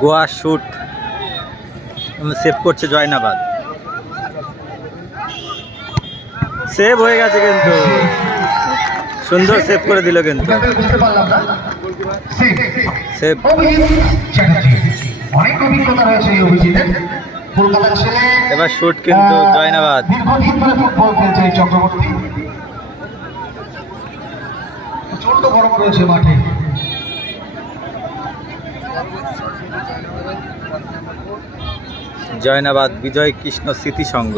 Goa shoot save করছে Joynabad. Save হয়ে গেছে কিন্তু। সুন্দর সেভ করে দিল কিন্তু। সেভ। এবার শুট কিন্তু জয়নাবাদ। প্রচণ্ড গরম রয়েছে মাঠে। জয়নাবাদ বিজয় কৃষ্ণ স্মৃতি সংঘ।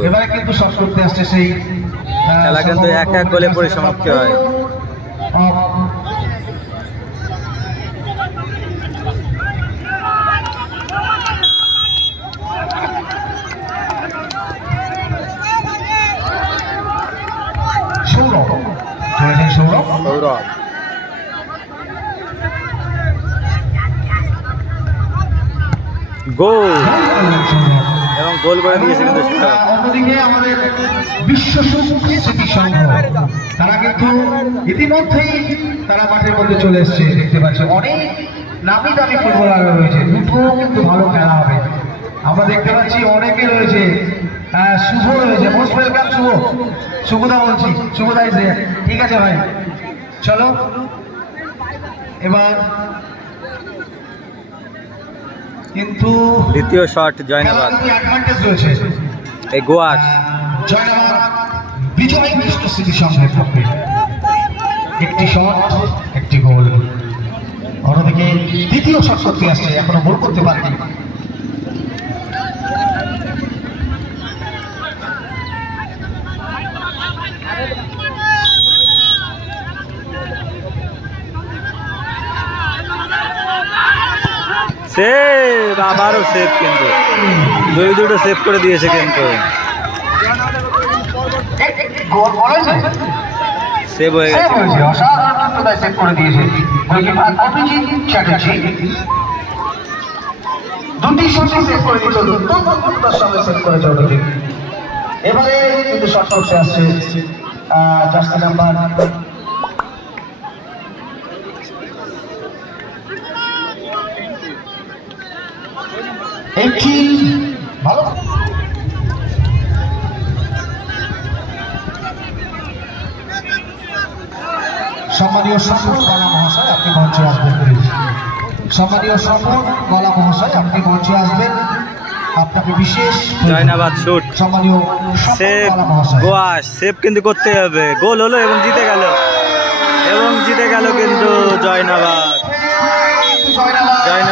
খেলা কিন্তু এক এক গোলে পরিসমাপ্তি হয়। সৌরভ গোল। সৌরভ। এবং গোল করে দিয়েছে অন্যদিকে আমাদের বিশ্ব তারা কিন্তু ইতিমধ্যেই তারা মাঠের মধ্যে চলে এসছে দেখতে পাচ্ছি অনেক নামি দামি ফুটবলার রয়েছে দুটো কিন্তু ভালো খেলা হবে। আমরা দেখতে পাচ্ছি অনেকে রয়েছে আহ, শুভ রয়েছে মোস্ট ওয়েলকাম শুভ। শুভদা বলছি শুভদা এসে ঠিক আছে ভাই চলো। এবার কিন্তু দ্বিতীয় শট জয়নাবাদ। এই গোয়াস জয়নাবাদ বিজয় কৃষ্ণ স্মৃতি সংঘের পক্ষে। একটি শট একটি গোল। অন্যদিকে দ্বিতীয় শট করতে আসছে এখনও গোল করতে পারেনি। সেভ আবারও সেভ কিন্তু। দুই দুটো সেভ করে দিয়েছে কিন্তু। সেভ হয়ে গেছে। অসাধারণ করে দিয়েছে। দুটি শটে সেভ করে এবারে কিন্তু করতে আসছে জার্সি নাম্বার ভালো সম্মানীয় গলা মহাশয় আপনি মঞ্চে আসবেন সম্মানীয় গলা মহাশয় আপনি মঞ্চে আসবেন। আপনাকে বিশেষ জয়নাবাদ শুট। সম্মানীয় সেভ গোয়াস সেভ কিন্তু করতে হবে। গোল হলো এবং জিতে গেল। এবং জিতে গেল কিন্তু জয়নাবাদ।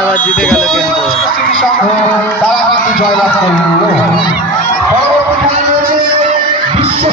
জয়নাবাদ জিতে গেল কিন্তু তারা কিন্তু জয়লাভ করল বিশ্ব